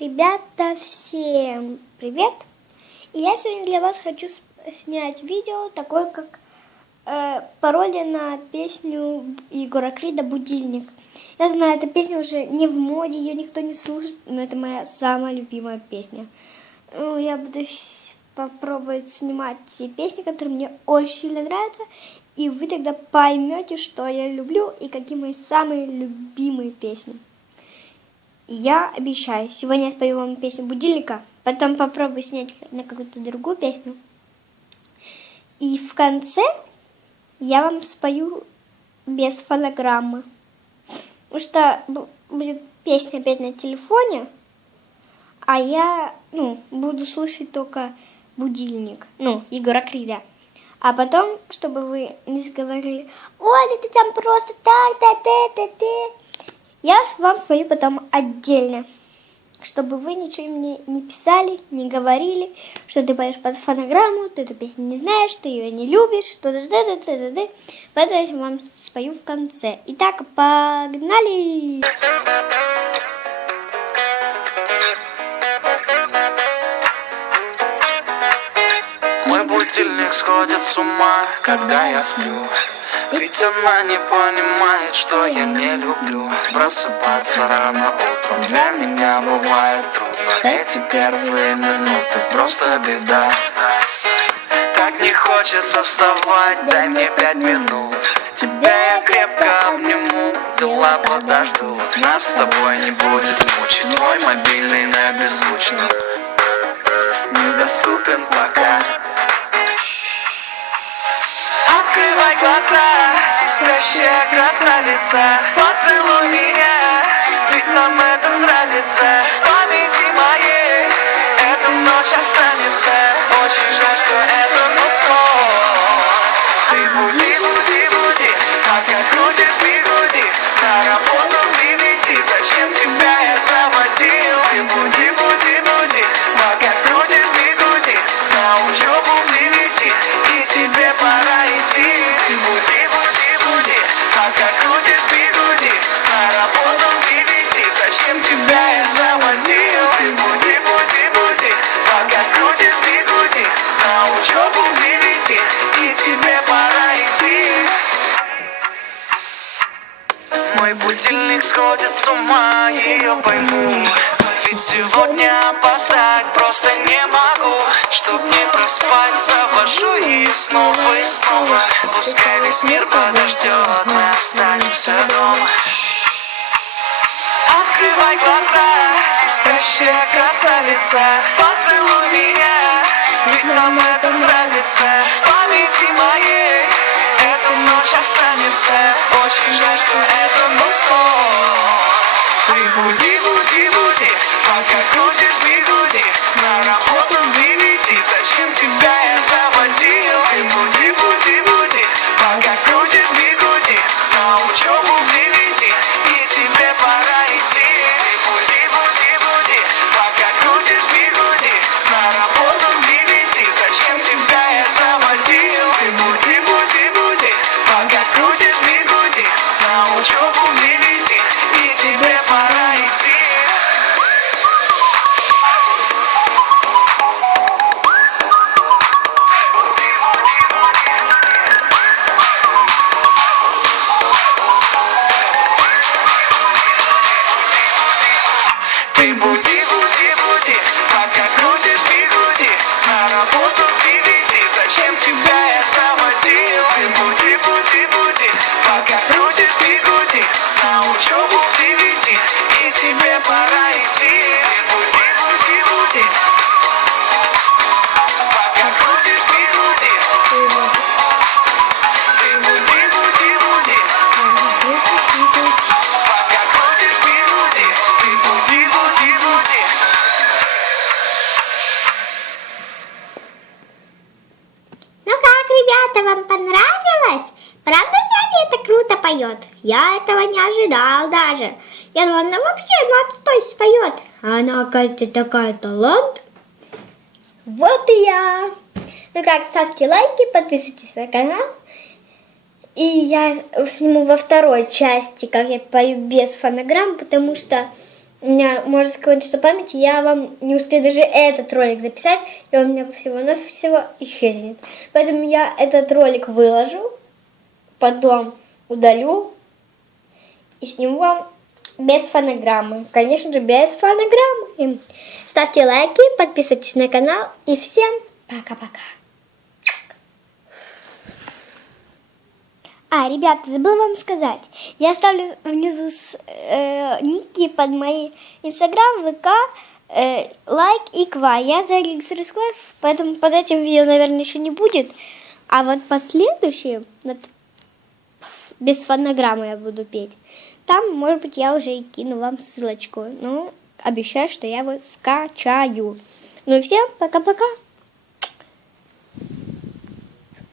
Ребята, всем привет! И я сегодня для вас хочу снять видео, такое как пародия на песню Егора Крида «Будильник». Я знаю, эта песня уже не в моде, ее никто не слушает, но это моя самая любимая песня. Я буду попробовать снимать те песни, которые мне очень сильно нравятся, и вы тогда поймете, что я люблю и какие мои самые любимые песни. Я обещаю, сегодня я спою вам песню «Будильника», потом попробую снять на какую-то другую песню. И в конце я вам спою без фонограммы. Потому что будет песня опять на телефоне, а я буду слышать только будильник, Егора Крида. А потом, чтобы вы не говорили: «Ой, ты там просто так, да. Я вам спою потом отдельно, чтобы вы ничего мне не писали, не говорили, что ты поешь под фонограмму, ты эту песню не знаешь, ты ее не любишь, что ты. Поэтому я вам спою в конце. Итак, погнали! Мой будильник сходит с ума, когда я сплю. Ведь она не понимает, что я не люблю просыпаться рано утром. Для меня бывает трудно. Эти первые минуты просто беда. Так не хочется вставать, дай мне 5 минут. Тебя я крепко обниму, дела подождут. Нас с тобой не будет мучить мой мобильный на беззвучном. Недоступен пока. Открывай глаза, спящая красавица, поцелуй меня, ведь нам это нравится. В памяти моей эта ночь останется. Очень жаль, что это был сон. Ты буди, пока крутит бигуди. На работу в 9, зачем тебя я заводил? Ты буди, пока крутит бигуди. На учебу в 9, и тебе пора идти. Ты буди, пока крутит бигуди. На работу в 9, зачем тебя я заводил? Ты буди, пока крутит бигуди. На учебу в 9, и тебе пора идти. Мой будильник сходит с ума, ее пойму. Ведь сегодня опоздать просто не могу. Чтоб не проспать, завожу ее снова и снова. Пускай весь мир подождет, мы останемся дома. Открывай глаза, спящая красавица, поцелуй меня, ведь нам это нравится. В памяти моей эта ночь останется. Очень жаль, что это был сон. Ты буди, пока крутишь бигуди. На работу в 9, зачем тебя я заводил? Ты буди, пока крутишь бигуди. На учебу в 9, и тебе пора идти. Ты буди, пока крутишь бигуди. На работу в 9, зачем тебя я заводил? Ты буди, пока крутишь бигуди. На учебу в 9, и тебе пора идти. Ты буди, пока крутишь бигуди. На работу в 9, зачем тебя я заводил? Ты буди, пока крутишь бигуди. На учебу в 9, и тебе пора идти. Ты буди, пока крутишь бигуди. Ты буди, пока крутишь бигуди. Ты буди. Ну как, ребята, вам понравилось? Правда, Виолетта круто поет? Я этого не ожидал даже. Я думала, она вообще отстой споет. А она, оказывается, такая талант. Вот и я. Ну как, ставьте лайки, подписывайтесь на канал. И я сниму во второй части, как я пою без фонограмм, потому что у меня может кончиться память, и я вам не успею даже этот ролик записать, и он у меня всего исчезнет. Поэтому я этот ролик выложу, потом удалю и сниму вам без фонограммы. Конечно же, без фонограммы. Ставьте лайки, подписывайтесь на канал, и всем пока-пока. Ребята, забыла вам сказать. Я оставлю внизу ники под мои инстаграм, ВК, лайк и ква. Я зарегистрируюсь ква, поэтому под этим видео, наверное, еще не будет. А вот последующие, без фонограммы я буду петь. Там, может быть, я уже и кину вам ссылочку. Ну, обещаю, что я его скачаю. Ну и всем пока-пока.